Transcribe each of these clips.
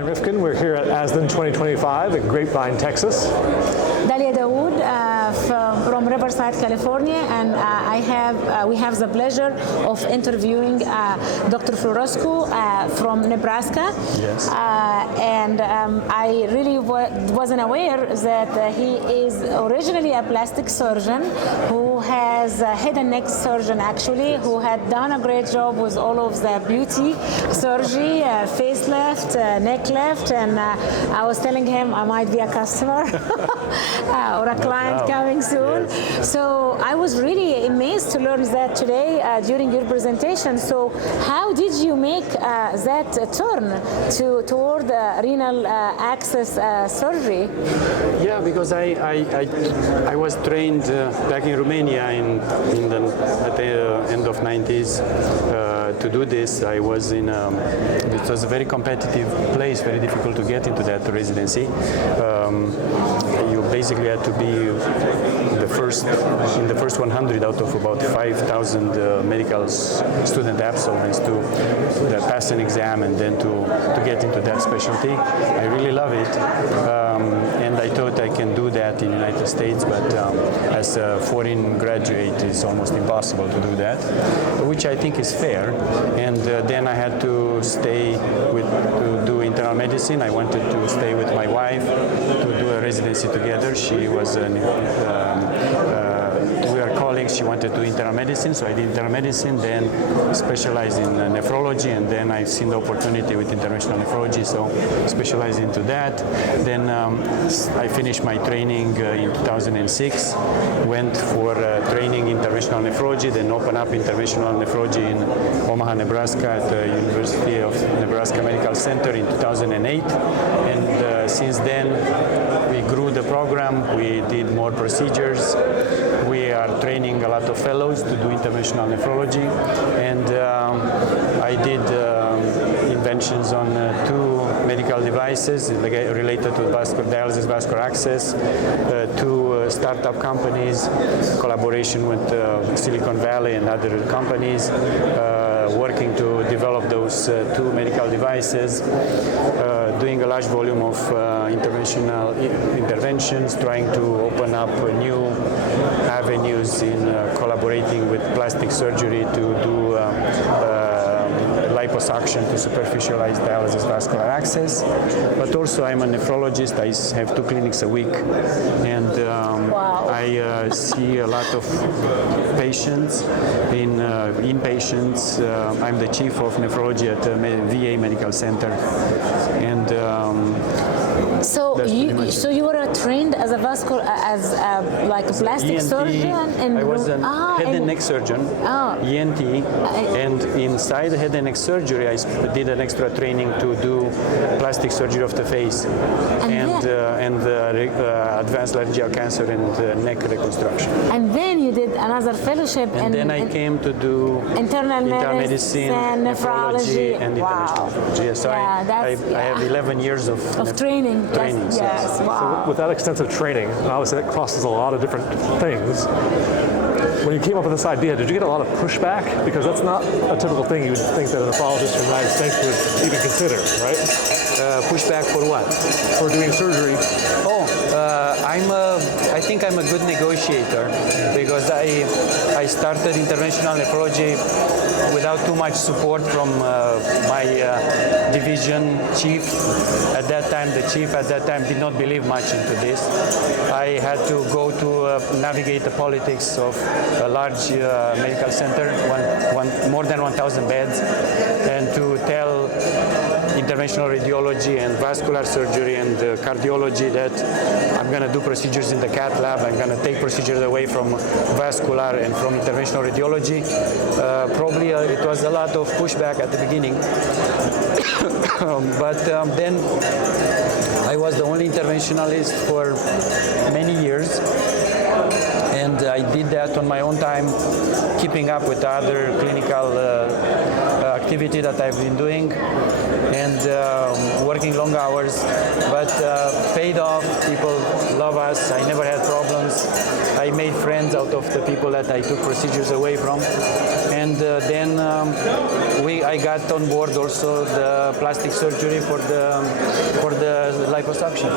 Caroline Rifkin. We're here at ASDIN 2025 in Grapevine, Texas. Dalia Dawood from Riverside, California, and we have the pleasure of interviewing Dr. Florescu from Nebraska. Yes. I really wasn't aware that he is originally a plastic surgeon who has a head and neck surgeon actually, who had done a great job with all of the beauty surgery, facelift, neck lift, and I was telling him I might be a customer or a client coming soon. Yes. So I was really amazed to learn that today during your presentation. So how did you make that turn toward renal access surgery? Yeah, because I was trained back in Romania at the end of 90s to do this. I was in it was a very competitive place, very difficult to get into that residency. You basically had to be in the first 100 out of about 5,000 medical student absolvents to pass an exam and then to get into that specialty. I really love it, and I thought I can do that in the United States, but as a foreign graduate, it's almost impossible to do that, which I think is fair. And then I had to stay to do internal medicine. I wanted to stay with my wife to do a residency together. She was we are colleagues. She wanted to do internal medicine, so I did internal medicine, then specialized in nephrology, and then I've seen the opportunity with interventional nephrology, so specialized into that. Then I finished my training in 2006, went for training interventional nephrology, then opened up interventional nephrology in Omaha, Nebraska at the University of Nebraska Medical Center in 2008, and since then we grew the program, we did more procedures. We are training a lot of fellows to do interventional nephrology, and I did inventions on 2 medical devices related to dialysis vascular access, 2 startup companies, collaboration with Silicon Valley and other companies, working to develop those 2 medical devices, doing a large volume of interventions, trying to open up new avenues in collaborating with plastic surgery to do liposuction to superficialize dialysis vascular access. But also I'm a nephrologist. I have 2 clinics a week, and I see a lot of patients, inpatients. I'm the chief of nephrology at the VA Medical Center, and so you were trained as a vascular, like a plastic ENT, surgeon? I was a head and neck surgeon, ENT, and inside the head and neck surgery, I did an extra training to do plastic surgery of the face and advanced laryngeal cancer and neck reconstruction. And then you did another fellowship. And then I came to do internal medicine, nephrology, and interventional nephrology. So I have 11 years of training. Yes. Wow. So with that extensive training, obviously that crosses a lot of different things. When you came up with this idea, did you get a lot of pushback? Because that's not a typical thing you would think that a nephrologist in the United States would even consider, right? Pushback for what? For doing surgery. I think I'm a good negotiator, because I started interventional nephrology without too much support from my division chief. At that time, the chief at that time did not believe much into this. I had to go to navigate the politics of a large medical center, more than 1,000 beds, and to tell interventional radiology and vascular surgery and cardiology that I'm going to do procedures in the cath lab. I'm going to take procedures away from vascular and from interventional radiology. Probably it was a lot of pushback at the beginning. But then I was the only interventionalist for many years. And I did that on my own time, keeping up with other clinical activity that I've been doing and working long hours, but paid off. People love us. I never had problems. I made friends out of the people that I took procedures away from. And then I got on board also the plastic surgery for the liposuction.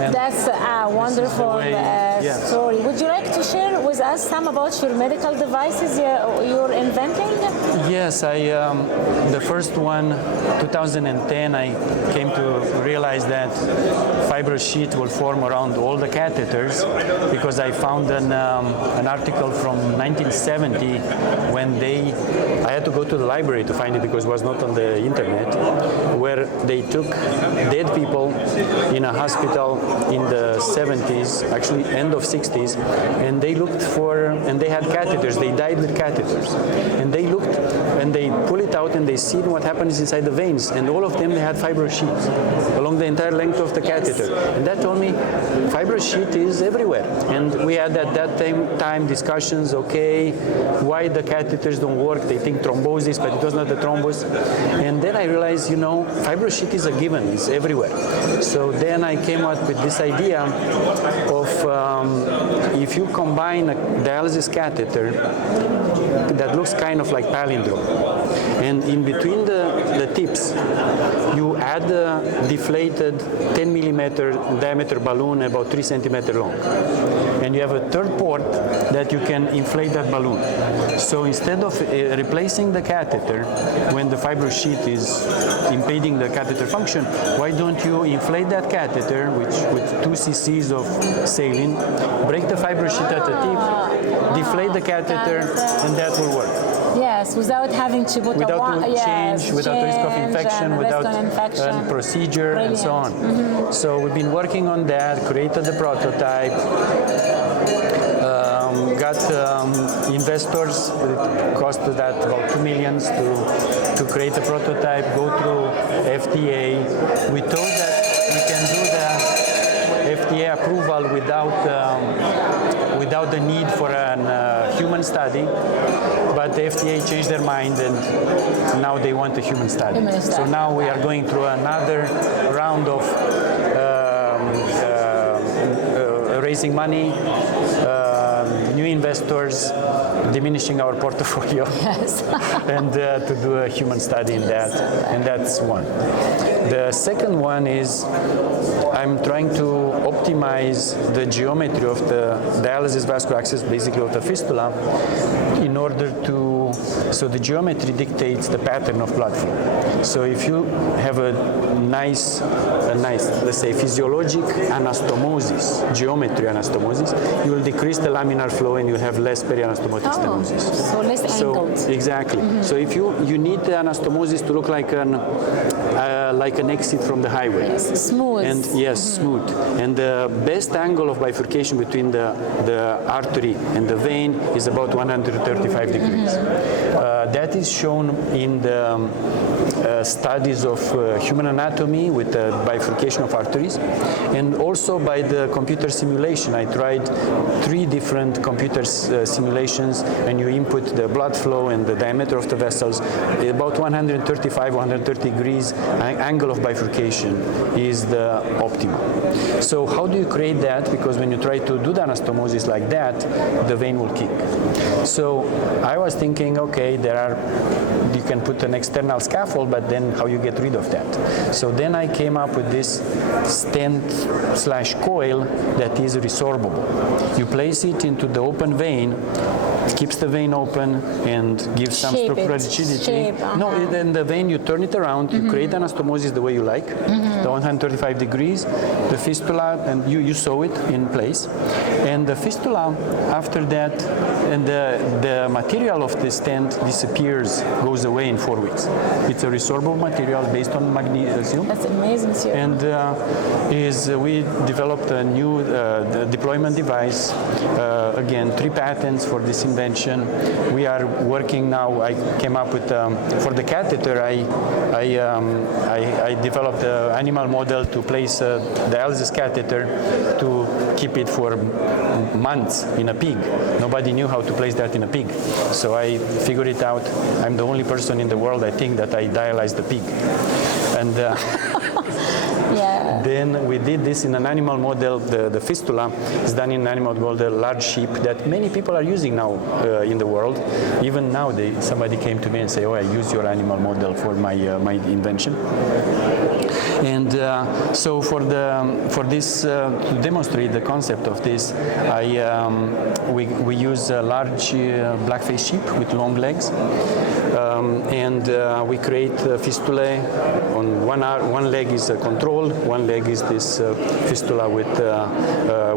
And that's a wonderful story. Would you like to share with us some about your medical devices you're inventing? Yes, the first one, 2010, I came to realize that fibrous sheet will form around all the catheters because I found an article from 1970 when I had to go to the library to find it because it was not on the internet, where they took dead people in a hospital in the 70s, actually end of 60s, and they looked and they had catheters, they died with catheters, and they looked and they pull it out and they see what happens inside the veins, and all of them they had fibrous sheets along the entire length of the catheter, and that told me fibrous sheet is everywhere. And we had at that time discussions, okay, why the catheters don't work, they think thrombosis, but it was not a thrombus, and then I realized, fibrous sheet is a given, it's everywhere. So then I came up with this idea of if you combine a dialysis catheter that looks kind of like palindrome, and in between the tips you add a deflated 10 millimeter diameter balloon about 3 centimeters long, and you have a third port that you can inflate that balloon. So instead of replacing the catheter when the fibrous sheet is impeding the catheter function, why don't you inflate that catheter with 2 cc's of saline, break the fibrous sheet at the tip, deflate the catheter, and that will work. Yes, without having to put without risk of infection, without procedure, and so on. So we've been working on that, created the prototype, got investors. It cost that about $2 million to create a prototype, go through FDA. We thought that we can do the FDA approval without the need for a human study, but the FDA changed their mind and now they want a human study. So now we are going through another round of raising money, new investors, diminishing our portfolio, and to do a human study in that, and that's one. The second one is I'm trying to optimize the geometry of the dialysis vascular access, basically of the fistula, in order to, so the geometry dictates the pattern of blood flow. So if you have a nice, let's say, physiologic anastomosis, geometry anastomosis, you will decrease the laminar flow and you'll have less perianastomotic stenosis. So less angled. Exactly. So if you need the anastomosis to look like an exit from the highway. Yes, smooth. And yes, smooth. And the best angle of bifurcation between the artery and the vein is about 135 degrees. That is shown in the studies of human anatomy with the bifurcation of arteries, and also by the computer simulation. I tried 3 different computer simulations, and you input the blood flow and the diameter of the vessels. About 135, 130 degrees angle of bifurcation is the optimal. So how do you create that? Because when you try to do the anastomosis like that, the vein will kick. So I was thinking, okay, you can put an external scaffold, but then how you get rid of that? So then I came up with this stent/coil that is resorbable. You place it into the open vein, keeps the vein open and gives some structural rigidity. No, then the vein, you turn it around, you create anastomosis the way you like, the 135 degrees, the fistula, and you sew it in place. And the fistula, after that, and the material of the stent disappears, goes away in 4 weeks. It's a resorbable material based on magnesium. That's amazing, sir. And we developed a new deployment device. Again, 3 patents for this invention. We are working now. I came up with for the catheter. I developed an animal model to place a dialysis catheter to keep it for months in a pig. Nobody knew how to place that in a pig. So I figured it out. I'm the only person in the world, I think, that I dialyzed the pig. And Yeah. then we did this in an animal model. The fistula is done in an animal model, large sheep, that many people are using now in the world. Even now, somebody came to me and say, "Oh, I use your animal model for my invention." And so for this to demonstrate the concept of this, we use a large black-faced sheep with long legs, and we create fistulae. On one leg is a control, one leg is this fistula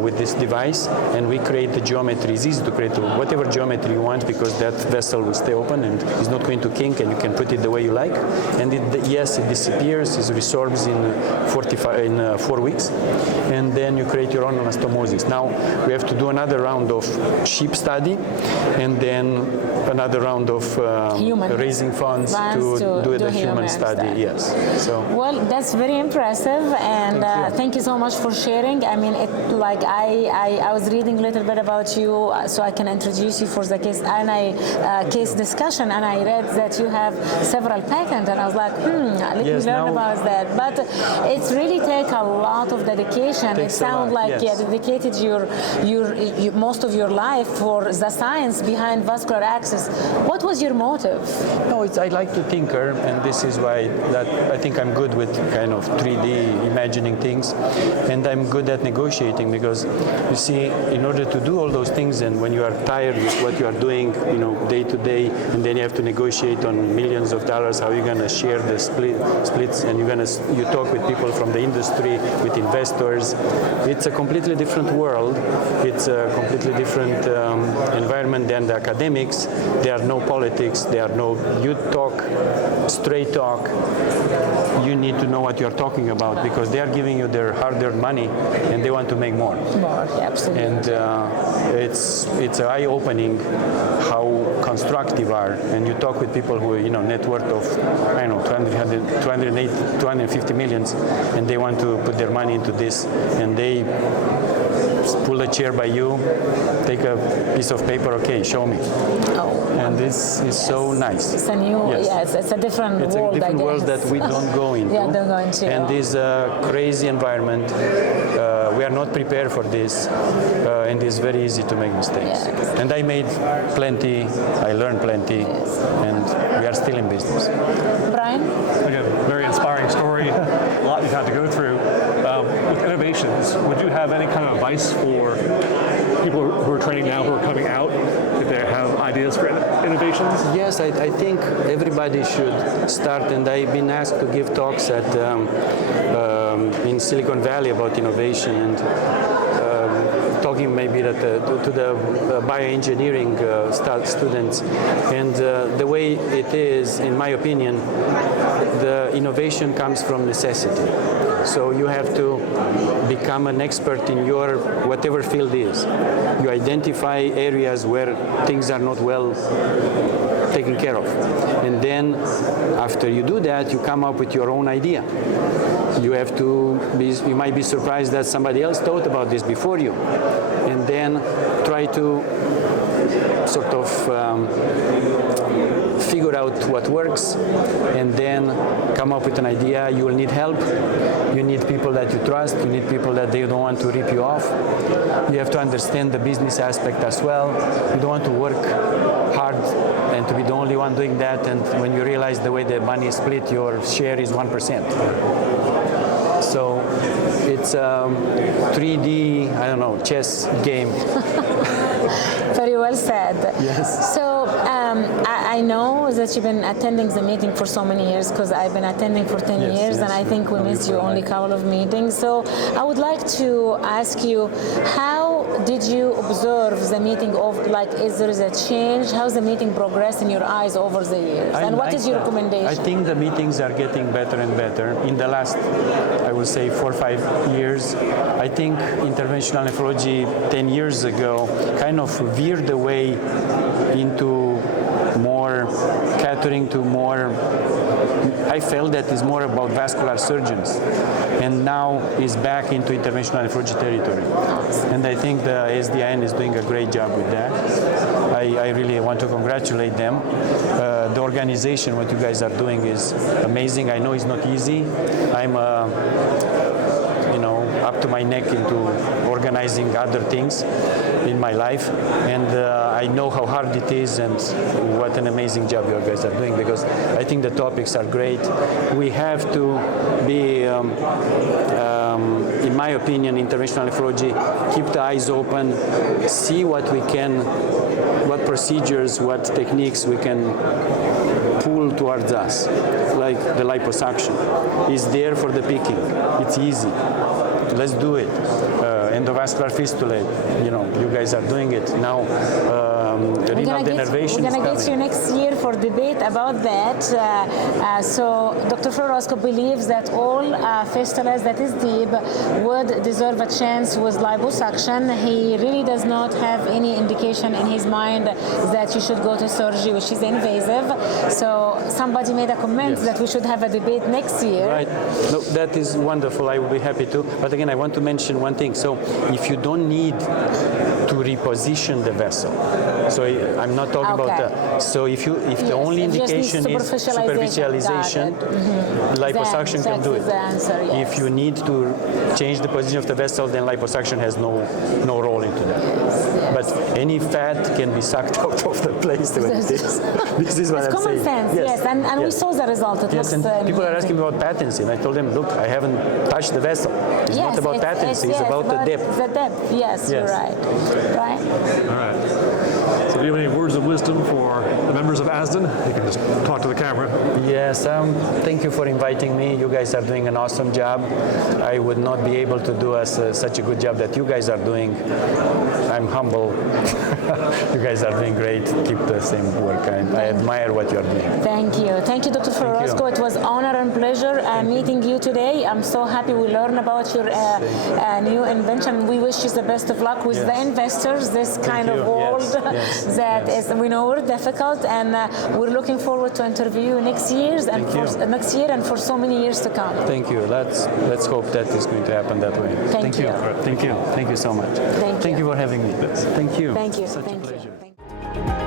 with this device, and we create the geometry. It's easy to create whatever geometry you want because that vessel will stay open and is not going to kink, and you can put it the way you like. And yes, it disappears, it resorbs in 4 weeks, and then you create your own anastomosis. Now we have to do another round of sheep study, and then another round of raising funds to do the human study. Yes. So. Well, that's very impressive, and thank you so much for sharing. I mean, I was reading a little bit about you, so I can introduce you for the case discussion, and I read that you have several patents, and I was like, let me learn about that. But it's really take a lot of dedication. It sounds like you dedicated your most of your life for the science behind vascular access. What was your motive? No, I like to tinker, and this is why I think I'm good with kind of 3D imagining things, and I'm good at negotiating because you see, in order to do all those things, and when you are tired with what you are doing, day to day, and then you have to negotiate on millions of dollars, how you're going to share the splits, and you talk with people from the industry, with investors. It's a completely different world. It's a completely different environment than the academics. There are no politics. You talk straight talk. You need to know what you're talking about because they are giving you their hard-earned money and they want to make more. More, absolutely. And it's eye-opening how constructive are. And you talk with people who net worth of 250 millions, and they want to put their money into this, and they pull a chair by you, take a piece of paper, okay, show me. And this is so nice. It's a new, it's a different world, It's a different world that we don't go into. Don't go into. And this crazy environment, we are not prepared for this, and it's very easy to make mistakes. Yes. And I made plenty, I learned plenty, and we are still in business. Brian? Again, very inspiring story, a lot you've had to go through. With innovations, would you have any kind of advice for people who are training now, who are coming out, if they have ideas for innovations? Yes, I think everybody should start, and I've been asked to give talks at in Silicon Valley about innovation, and talking maybe to the bioengineering students. And the way it is, in my opinion, the innovation comes from necessity. So you have to become an expert in your whatever field is. You identify areas where things are not well taken care of. And then after you do that, you come up with your own idea. You might be surprised that somebody else thought about this before you. And then try to sort of figure out what works, and then come up with an idea. You will need help. You need people that you trust. You need people that they don't want to rip you off. You have to understand the business aspect as well. You don't want to work hard and to be the only one doing that, and when you realize the way the money is split, your share is 1%. So it's a 3D, chess game. Very well said. Yes. So I know that you've been attending the meeting for so many years, because I've been attending for 10 years, and I think we missed you only a couple of meetings. So I would like to ask you, how did you observe the meeting is there a change? How's the meeting progressed in your eyes over the years? And what is your recommendation? I think the meetings are getting better and better. In the last, I would say, 4 or 5 years, I think interventional nephrology 10 years ago kind of veered away into more entering to more, I felt that is more about vascular surgeons, and now is back into interventional nephrology territory. And I think the ASDIN is doing a great job with that. I really want to congratulate them. The organization, what you guys are doing is amazing. I know it's not easy. I'm up to my neck into organizing other things in my life, and I know how hard it is and what an amazing job you guys are doing, because I think the topics are great. We have to be, in my opinion, interventional nephrology, keep the eyes open, see what we can, what procedures, what techniques we can pull towards us, like the liposuction is there for the picking. It's easy. Let's do it. Endovascular fistula, you guys are doing it now. Renal denervation. We're going to get you next year for debate about that. So Dr. Florescu believes that all fistulas that is deep would deserve a chance with liposuction. He really does not have any indication in his mind that you should go to surgery, which is invasive. So somebody made a comment that we should have a debate next year. Right. No, that is wonderful. I will be happy to. But again, I want to mention one thing. So if you don't need to reposition the vessel, so I'm not talking about that. So if the only indication is superficialization, liposuction can do it. If you need to change the position of the vessel, then liposuction has no role into that. But any fat can be sucked out of the place when it is. This is what I'm saying. It's common sense, yes. And we saw the result. It looks people are asking me about patency, and I told them, look, I haven't touched the vessel. It's not about patency, it's about the depth. The depth, yes, you're right. Right? All right. So do you have any words of wisdom for the members of ASDIN? You can just talk to the camera. Yes, thank you for inviting me. You guys are doing an awesome job. I would not be able to do such a good job that you guys are doing. I'm humble. You guys are doing great. Keep the same work. I admire what you are doing. Thank you. Thank you, Dr. Florescu. It was honor and pleasure meeting you today. I'm so happy we learned about your new invention. We wish you the best of luck with the investors, this kind of world is, we know, we're difficult, and we're looking forward to interview you next year and for so many years to come. Thank you. Let's hope that is going to happen that way. Thank you. Thank you. Thank you so much. Thank you for having me. Thank you. Thank you. Such Thank a pleasure. you.